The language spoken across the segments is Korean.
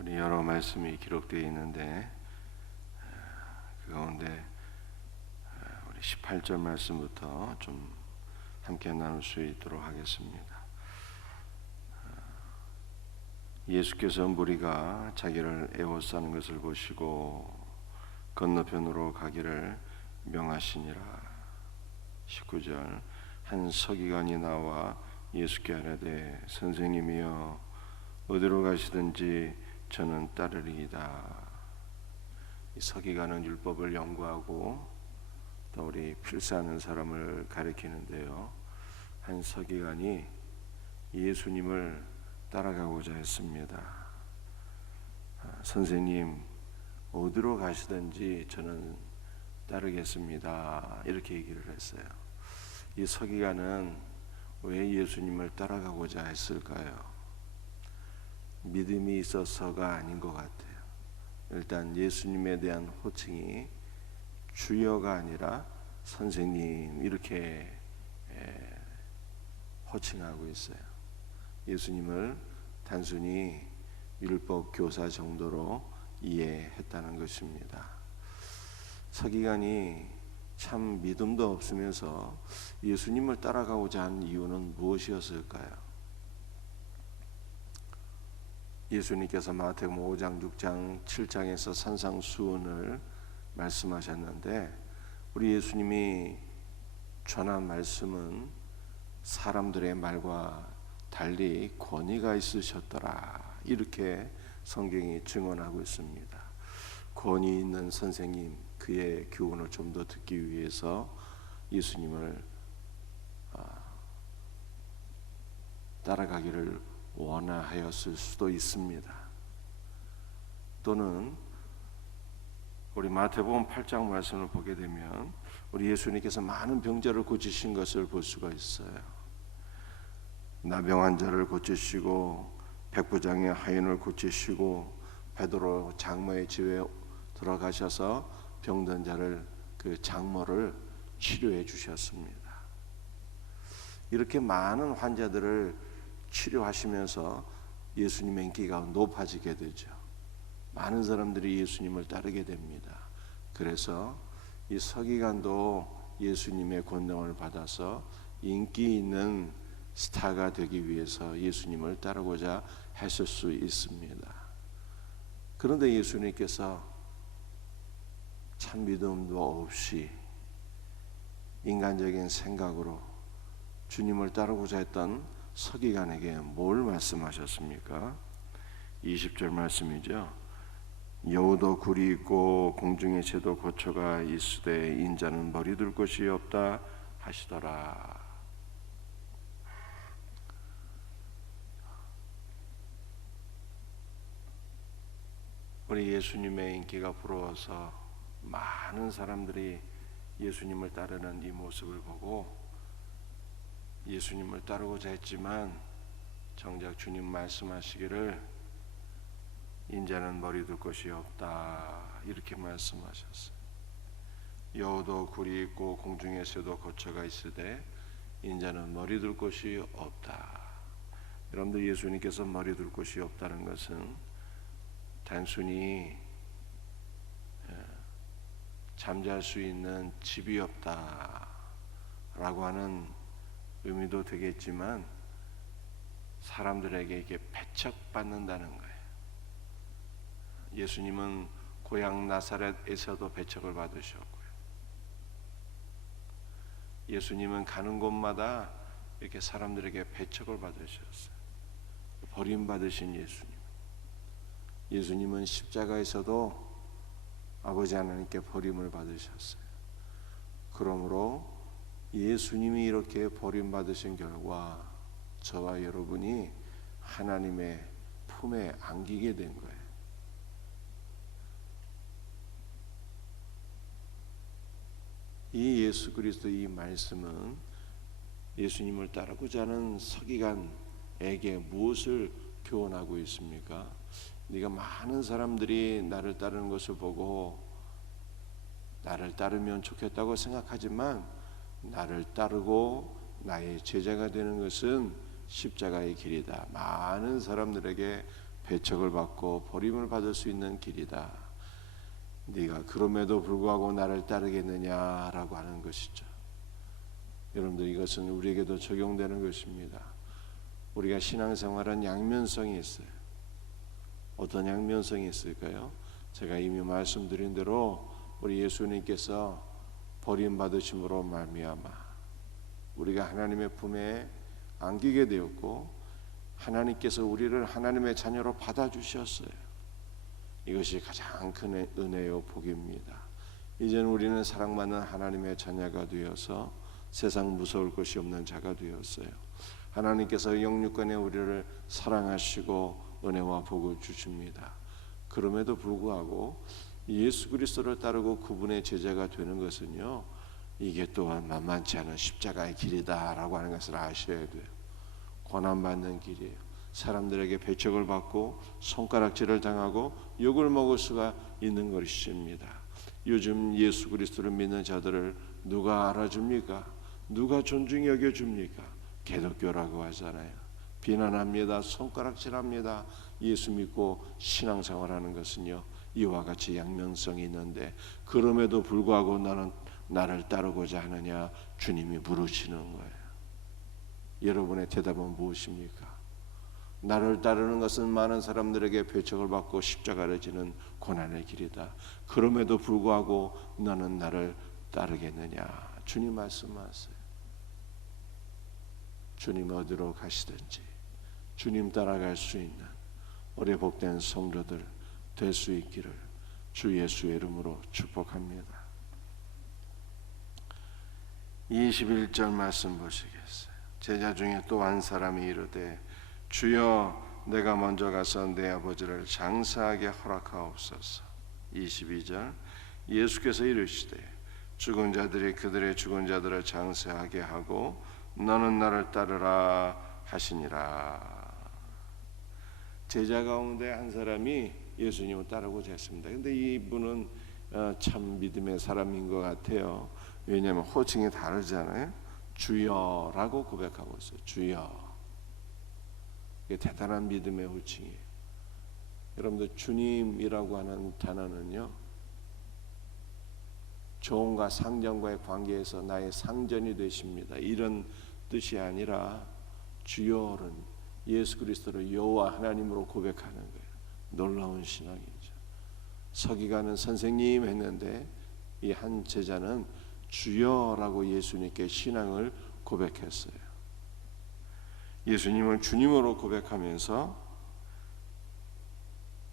우리 여러 말씀이 기록되어 있는데 그 가운데 우리 18절 말씀부터 좀 함께 나눌 수 있도록 하겠습니다. 예수께서 무리가 자기를 애워싸는 것을 보시고 건너편으로 가기를 명하시니라. 19절 한 서기관이 나와 예수께 아뢰되 선생님이여 어디로 가시든지 저는 따르리이다. 이 서기관은 율법을 연구하고 또 우리 필사하는 사람을 가리키는데요, 한 서기관이 예수님을 따라가고자 했습니다. 선생님 어디로 가시든지 저는 따르겠습니다, 이렇게 얘기를 했어요. 이 서기관은 왜 예수님을 따라가고자 했을까요? 믿음이 있어서가 아닌 것 같아요. 일단 예수님에 대한 호칭이 주여가 아니라 선생님 이렇게 호칭하고 있어요. 예수님을 단순히 율법 교사 정도로 이해했다는 것입니다. 서기관이 참 믿음도 없으면서 예수님을 따라가고자 한 이유는 무엇이었을까요? 예수님께서 마태복음 5장, 6장, 7장에서 산상수훈을 말씀하셨는데 우리 예수님이 전한 말씀은 사람들의 말과 달리 권위가 있으셨더라, 이렇게 성경이 증언하고 있습니다. 권위 있는 선생님, 그의 교훈을 좀 더 듣기 위해서 예수님을 따라가기를 원하였을 수도 있습니다. 또는 우리 마태복음 8장 말씀을 보게 되면 우리 예수님께서 많은 병자를 고치신 것을 볼 수가 있어요. 나병 환자를 고치시고 백부장의 하인을 고치시고 베드로 장모의 집에 들어가셔서 병든 자를 그 장모를 치료해 주셨습니다. 이렇게 많은 환자들을 치료하시면서 예수님의 인기가 높아지게 되죠. 많은 사람들이 예수님을 따르게 됩니다. 그래서 이 서기관도 예수님의 권능을 받아서 인기 있는 스타가 되기 위해서 예수님을 따르고자 했을 수 있습니다. 그런데 예수님께서 참 믿음도 없이 인간적인 생각으로 주님을 따르고자 했던 서기관에게 뭘 말씀하셨습니까? 20절 말씀이죠. 여우도 굴이 있고 공중의 새도 거처가 있으되 인자는 머리 둘 곳이 없다 하시더라. 우리 예수님의 인기가 부러워서 많은 사람들이 예수님을 따르는 이 모습을 보고 예수님을 따르고자 했지만 정작 주님 말씀하시기를 인자는 머리 둘 곳이 없다, 이렇게 말씀하셨어요. 여우도 굴이 있고 공중의 새도 거처가 있으되 인자는 머리 둘 곳이 없다. 여러분들, 예수님께서 머리 둘 곳이 없다는 것은 단순히 잠잘 수 있는 집이 없다라고 하는 의미도 되겠지만 사람들에게 이게 배척받는다는 거예요. 예수님은 고향 나사렛에서도 배척을 받으셨고요. 예수님은 가는 곳마다 이렇게 사람들에게 배척을 받으셨어요. 버림받으신 예수님. 예수님은 십자가에서도 아버지 하나님께 버림을 받으셨어요. 그러므로 예수님이 이렇게 버림받으신 결과 저와 여러분이 하나님의 품에 안기게 된 거예요. 이 예수 그리스도의 이 말씀은 예수님을 따르고자 하는 서기관에게 무엇을 교훈하고 있습니까? 네가 많은 사람들이 나를 따르는 것을 보고 나를 따르면 좋겠다고 생각하지만 나를 따르고 나의 제자가 되는 것은 십자가의 길이다. 많은 사람들에게 배척을 받고 버림을 받을 수 있는 길이다. 네가 그럼에도 불구하고 나를 따르겠느냐라고 하는 것이죠. 여러분들, 이것은 우리에게도 적용되는 것입니다. 우리가 신앙생활은 양면성이 있어요. 어떤 양면성이 있을까요? 제가 이미 말씀드린 대로 우리 예수님께서 버림받으심으로 말미암아 우리가 하나님의 품에 안기게 되었고 하나님께서 우리를 하나님의 자녀로 받아주셨어요. 이것이 가장 큰 은혜요 복입니다. 이제는 우리는 사랑받는 하나님의 자녀가 되어서 세상 무서울 것이 없는 자가 되었어요. 하나님께서 영육간에 우리를 사랑하시고 은혜와 복을 주십니다. 그럼에도 불구하고 예수 그리스도를 따르고 그분의 제자가 되는 것은요, 이게 또한 만만치 않은 십자가의 길이다라고 하는 것을 아셔야 돼요. 고난받는 길이에요. 사람들에게 배척을 받고 손가락질을 당하고 욕을 먹을 수가 있는 것입니다. 요즘 예수 그리스도를 믿는 자들을 누가 알아줍니까? 누가 존중히 여겨줍니까? 개독교라고 하잖아요. 비난합니다. 손가락질합니다. 예수 믿고 신앙생활하는 것은요, 이와 같이 양면성이 있는데 그럼에도 불구하고 너는 나를 따르고자 하느냐 주님이 물으시는 거예요. 여러분의 대답은 무엇입니까? 나를 따르는 것은 많은 사람들에게 배척을 받고 십자가를 지는 고난의 길이다. 그럼에도 불구하고 너는 나를 따르겠느냐? 주님 말씀하세요. 주님 어디로 가시든지 주님 따라갈 수 있는 우리 복된 성도들 될 수 있기를 주 예수의 이름으로 축복합니다. 21절 말씀 보시겠어요? 제자 중에 또 한 사람이 이르되 주여 내가 먼저 가서 내 아버지를 장사하게 허락하옵소서. 22절 예수께서 이르시되 죽은 자들이 그들의 죽은 자들을 장사하게 하고 너는 나를 따르라 하시니라. 제자 가운데 한 사람이 예수님을 따르고자 했습니다. 근데 이분은 참 믿음의 사람인 것 같아요. 왜냐하면 호칭이 다르잖아요. 주여라고 고백하고 있어요. 주여. 이게 대단한 믿음의 호칭이에요. 여러분들, 주님이라고 하는 단어는요, 종과 상전과의 관계에서 나의 상전이 되십니다, 이런 뜻이 아니라 주여는 예수 그리스도를 여호와 하나님으로 고백하는 거예요. 놀라운 신앙이죠. 서기관은 선생님 했는데 이 한 제자는 주여라고 예수님께 신앙을 고백했어요. 예수님을 주님으로 고백하면서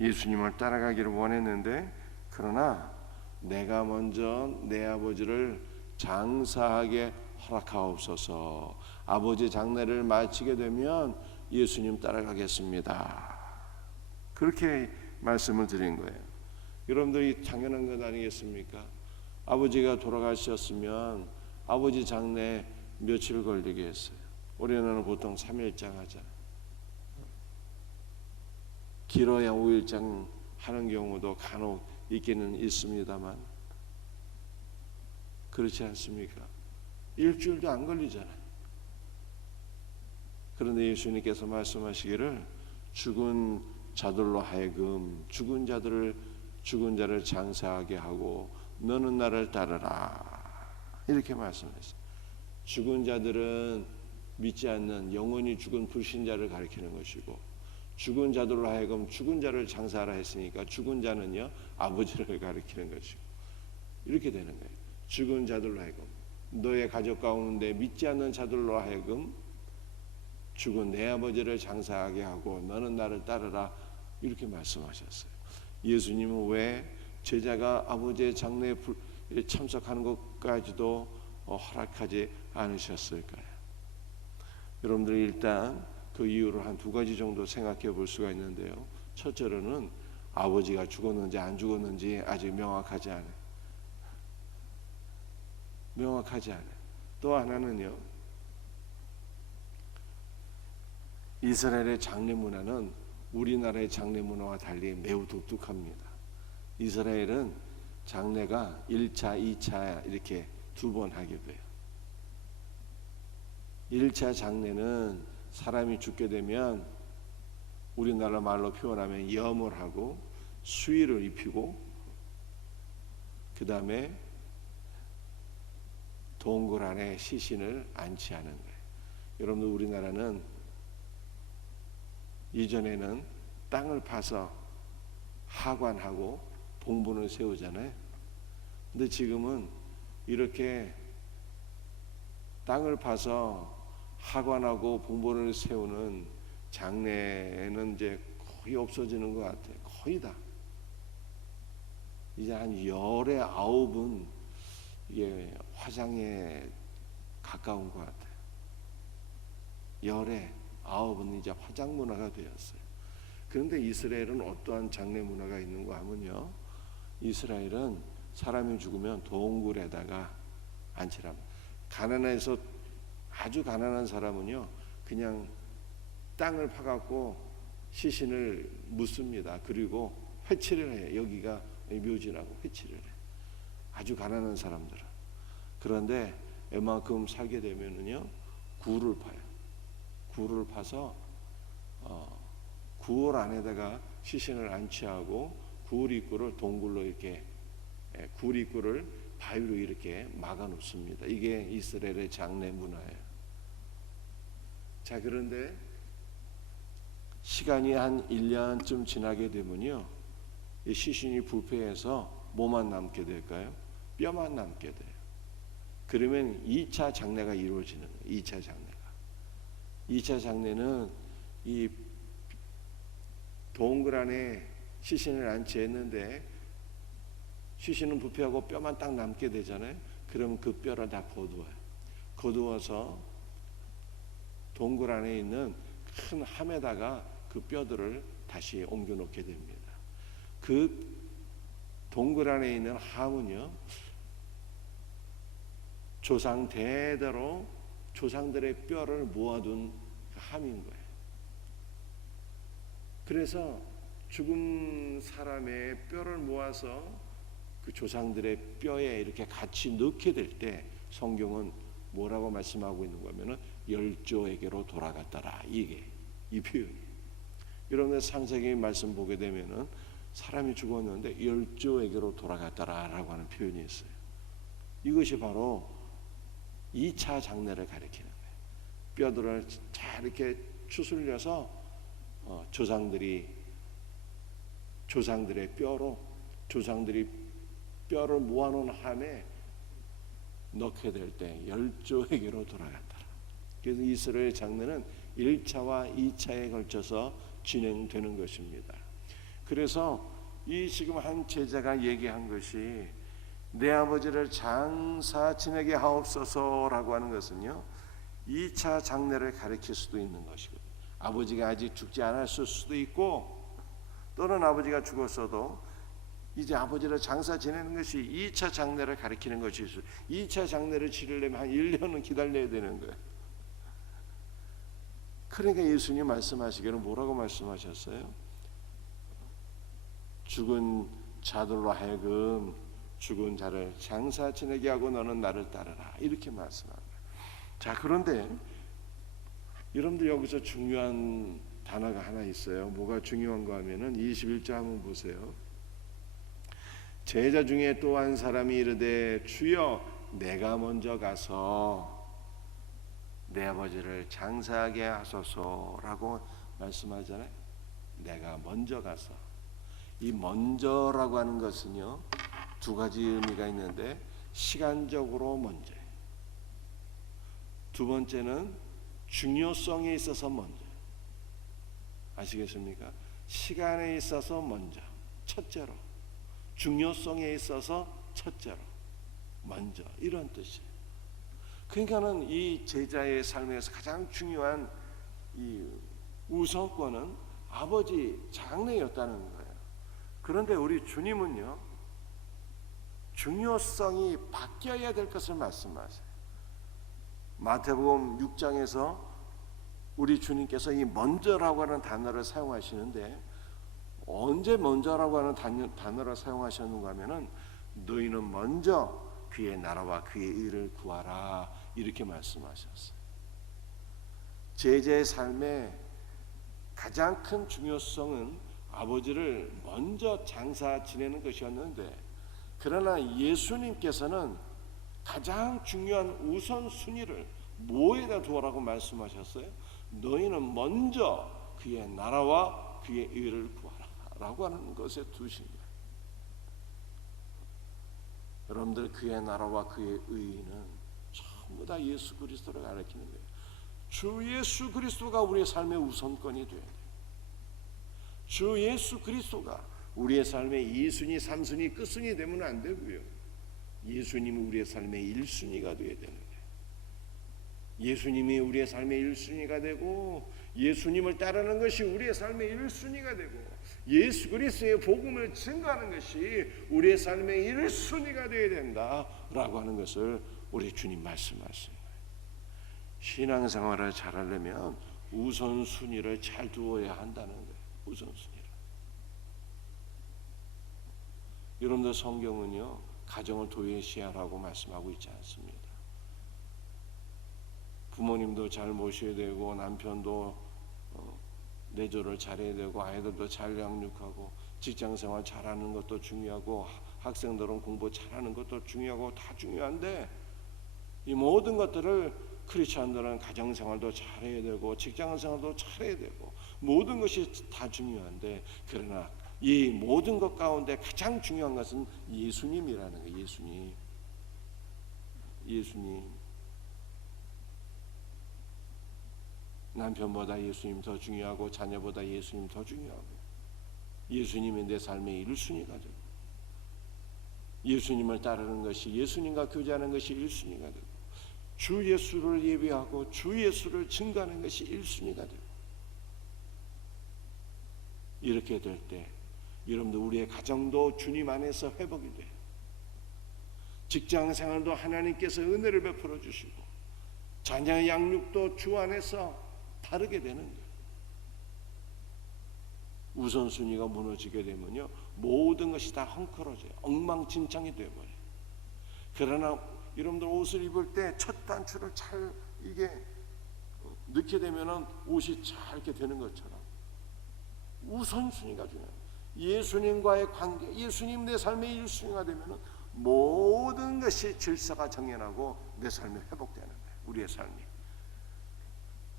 예수님을 따라가기를 원했는데, 그러나 내가 먼저 내 아버지를 장사하게 허락하옵소서. 아버지 장례를 마치게 되면 예수님 따라가겠습니다. 그렇게 말씀을 드린 거예요. 여러분들이 당연한 것 아니겠습니까? 아버지가 돌아가셨으면 아버지 장례 며칠 걸리겠어요? 우리는 보통 3일장 하잖아요. 길어야 5일장 하는 경우도 간혹 있기는 있습니다만, 그렇지 않습니까? 일주일도 안 걸리잖아요. 그런데 예수님께서 말씀하시기를 죽은 자들로 하여금 죽은 자를 장사하게 하고 너는 나를 따르라, 이렇게 말씀했어요. 죽은 자들은 믿지 않는 영원히 죽은 불신자를 가리키는 것이고, 죽은 자들로 하여금 죽은 자를 장사하라 했으니까 죽은 자는요 아버지를 가리키는 것이고, 이렇게 되는 거예요. 죽은 자들로 하여금, 너의 가족 가운데 믿지 않는 자들로 하여금 죽은 내 아버지를 장사하게 하고 너는 나를 따르라, 이렇게 말씀하셨어요. 예수님은 왜 제자가 아버지의 장례에 참석하는 것까지도 허락하지 않으셨을까요? 여러분들, 일단 그 이유를 한 두 가지 정도 생각해 볼 수가 있는데요. 첫째로는 아버지가 죽었는지 안 죽었는지 아직 명확하지 않아요. 또 하나는요, 이스라엘의 장례 문화는 우리나라의 장례 문화와 달리 매우 독특합니다. 이스라엘은 장례가 1차, 2차 이렇게 두 번 하게 돼요. 1차 장례는 사람이 죽게 되면 우리나라 말로 표현하면 염을 하고 수의를 입히고 그 다음에 동굴 안에 시신을 안치하는 거예요. 여러분들 우리나라는 이전에는 땅을 파서 하관하고 봉분을 세우잖아요. 근데 지금은 이렇게 땅을 파서 하관하고 봉분을 세우는 장례는 이제 거의 없어지는 것 같아요. 거의 다. 이제 한 열의 9은 이게 화장에 가까운 것 같아요. 열의 9은 이제 화장 문화가 되었어요. 그런데 이스라엘은 어떠한 장례 문화가 있는가 하면요, 이스라엘은 사람이 죽으면 동굴에다가 안치랍니다. 가난해서 아주 가난한 사람은요 그냥 땅을 파갖고 시신을 묻습니다. 그리고 회치를 해요. 여기가 묘지라고 회치를 해요. 아주 가난한 사람들은. 그런데 웬만큼 살게 되면은요 굴을 파요. 굴을 파서 굴 안에다가 시신을 안치하고 굴 입구를 동굴로 이렇게 굴 입구를 바위로 이렇게 막아 놓습니다. 이게 이스라엘의 장례 문화예요. 자, 그런데 시간이 한 1년쯤 지나게 되면요 이 시신이 부패해서 뭐만 남게 될까요? 뼈만 남게 돼요. 그러면 2차 장례가 이루어지는 거예요. 2차 장례가. 2차 장례는 이 동굴 안에 시신을 안치했는데 시신은 부패하고 뼈만 딱 남게 되잖아요. 그러면 그 뼈를 다 거두어요. 거두어서 동굴 안에 있는 큰 함에다가 그 뼈들을 다시 옮겨 놓게 됩니다. 그 동굴 안에 있는 함은요 조상 대대로 조상들의 뼈를 모아둔 함인 거예요. 그래서 죽은 사람의 뼈를 모아서 그 조상들의 뼈에 이렇게 같이 넣게 될 때 성경은 뭐라고 말씀하고 있는 거면은 열조에게로 돌아갔더라. 이게 이 표현이. 여러분들 창세기 말씀 보게 되면은 사람이 죽었는데 열조에게로 돌아갔더라라고 하는 표현이 있어요. 이것이 바로 2차 장례를 가리키는 거예요. 뼈들을 잘 이렇게 추슬려서 조상들의 뼈로 조상들이 뼈를 모아놓은 함에 넣게 될 때 열조에게로 돌아갔다. 그래서 이스라엘 장례는 1차와 2차에 걸쳐서 진행되는 것입니다. 그래서 이 지금 한 제자가 얘기한 것이 내 아버지를 장사 지내게 하옵소서라고 하는 것은요 2차 장례를 가리킬 수도 있는 것이거든요. 아버지가 아직 죽지 않았을 수도 있고 또는 아버지가 죽었어도 이제 아버지를 장사 지내는 것이 2차 장례를 가리키는 것일 수. 2차 장례를 치르려면 한 1년은 기다려야 되는 거예요. 그러니까 예수님 말씀하시기를 뭐라고 말씀하셨어요? 죽은 자들로 하여금 죽은 자를 장사 지내게 하고 너는 나를 따르라. 이렇게 말씀합니다. 자, 그런데 여러분들 여기서 중요한 단어가 하나 있어요. 뭐가 중요한가 하면은 21절 한번 보세요. 제자 중에 또 한 사람이 이르되 주여 내가 먼저 가서 내 아버지를 장사하게 하소서라고 말씀하잖아요. 내가 먼저 가서. 이 먼저라고 하는 것은요 2가지 의미가 있는데 시간적으로 먼저, 두 번째는 중요성에 있어서 먼저. 아시겠습니까? 시간에 있어서 먼저, 첫째로, 중요성에 있어서 첫째로, 먼저, 이런 뜻이에요. 그러니까는 이 제자의 삶에서 가장 중요한 이 우선권은 아버지 장례였다는 거예요. 그런데 우리 주님은요 중요성이 바뀌어야 될 것을 말씀하세요. 마태복음 6장에서 우리 주님께서 이 먼저라고 하는 단어를 사용하시는데 언제 먼저라고 하는 단어를 사용하셨는가 하면은 너희는 먼저 그의 나라와 그의 의를 구하라 이렇게 말씀하셨어요. 제자의 삶에 가장 큰 중요성은 아버지를 먼저 장사 지내는 것이었는데, 그러나 예수님께서는 가장 중요한 우선순위를 뭐에다 두어라고 말씀하셨어요? 너희는 먼저 그의 나라와 그의 의를 구하라 라고 하는 것에 두신 거예요. 여러분들, 그의 나라와 그의 의는 전부 다 예수 그리스도를 가리키는 거예요. 주 예수 그리스도가 우리의 삶의 우선권이 돼야 돼요. 주 예수 그리스도가 우리의 삶의 2순위, 3순위, 끝순위 되면 안 되고요. 예수님이 우리의 삶의 1순위가 되어야 되는 거예요. 예수님이 우리의 삶의 1순위가 되고, 예수님을 따르는 것이 우리의 삶의 1순위가 되고, 예수 그리스도의 복음을 증거하는 것이 우리의 삶의 1순위가 되어야 된다라고 하는 것을 우리 주님 말씀하시는 거예요. 신앙생활을 잘하려면 우선순위를 잘 두어야 한다는 거예요. 우선순위를. 여러분들, 성경은요 가정을 도외시하라고 말씀하고 있지 않습니다. 부모님도 잘 모셔야 되고, 남편도 내조를 잘해야 되고, 아이들도 잘 양육하고, 직장생활 잘하는 것도 중요하고, 학생들은 공부 잘하는 것도 중요하고, 다 중요한데, 이 모든 것들을 크리스찬들은 가정생활도 잘해야 되고, 직장생활도 잘해야 되고, 모든 것이 다 중요한데, 그러나 이 모든 것 가운데 가장 중요한 것은 예수님이라는 거예요. 예수님. 남편보다 예수님 더 중요하고, 자녀보다 예수님 더 중요하고, 예수님이 내 삶의 1순위가 되고, 예수님을 따르는 것이, 예수님과 교제하는 것이 1순위가 되고, 주 예수를 예배하고 주 예수를 증거하는 것이 1순위가 되고, 이렇게 될 때 여러분들, 우리의 가정도 주님 안에서 회복이 돼요. 직장생활도 하나님께서 은혜를 베풀어 주시고, 자녀의 양육도 주 안에서 다르게 되는 거예요. 우선순위가 무너지게 되면요 모든 것이 다 헝클어져요. 엉망진창이 되어버려요. 그러나 여러분들, 옷을 입을 때 첫 단추를 잘 이게 넣게 되면은 옷이 잘 이렇게 되는 것처럼 우선순위가 중요해요. 예수님과의 관계, 예수님 내 삶의 1순위가 되면은 모든 것이 질서가 정연하고 내 삶이 회복되는 거예요. 우리의 삶이.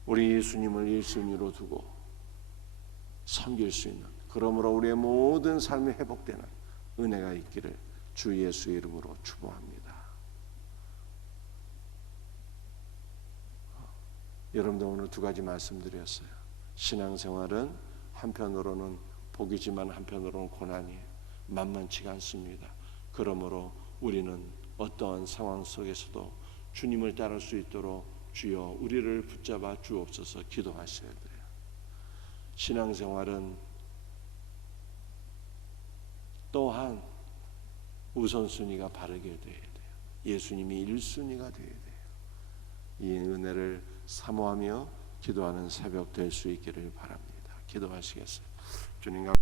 우리 예수님을 1순위로 두고 섬길 수 있는, 그러므로 우리의 모든 삶이 회복되는 은혜가 있기를 주 예수의 이름으로 축복합니다. 여러분들, 오늘 두 가지 말씀드렸어요. 신앙생활은 한편으로는 복이지만 한편으로는 고난이에요. 만만치가 않습니다. 그러므로 우리는 어떠한 상황 속에서도 주님을 따를 수 있도록 주여 우리를 붙잡아 주옵소서 기도하셔야 돼요. 신앙생활은 또한 우선순위가 바르게 돼야 돼요. 예수님이 1순위가 돼야 돼요. 이 은혜를 사모하며 기도하는 새벽 될 수 있기를 바랍니다. 기도하시겠어요? 주님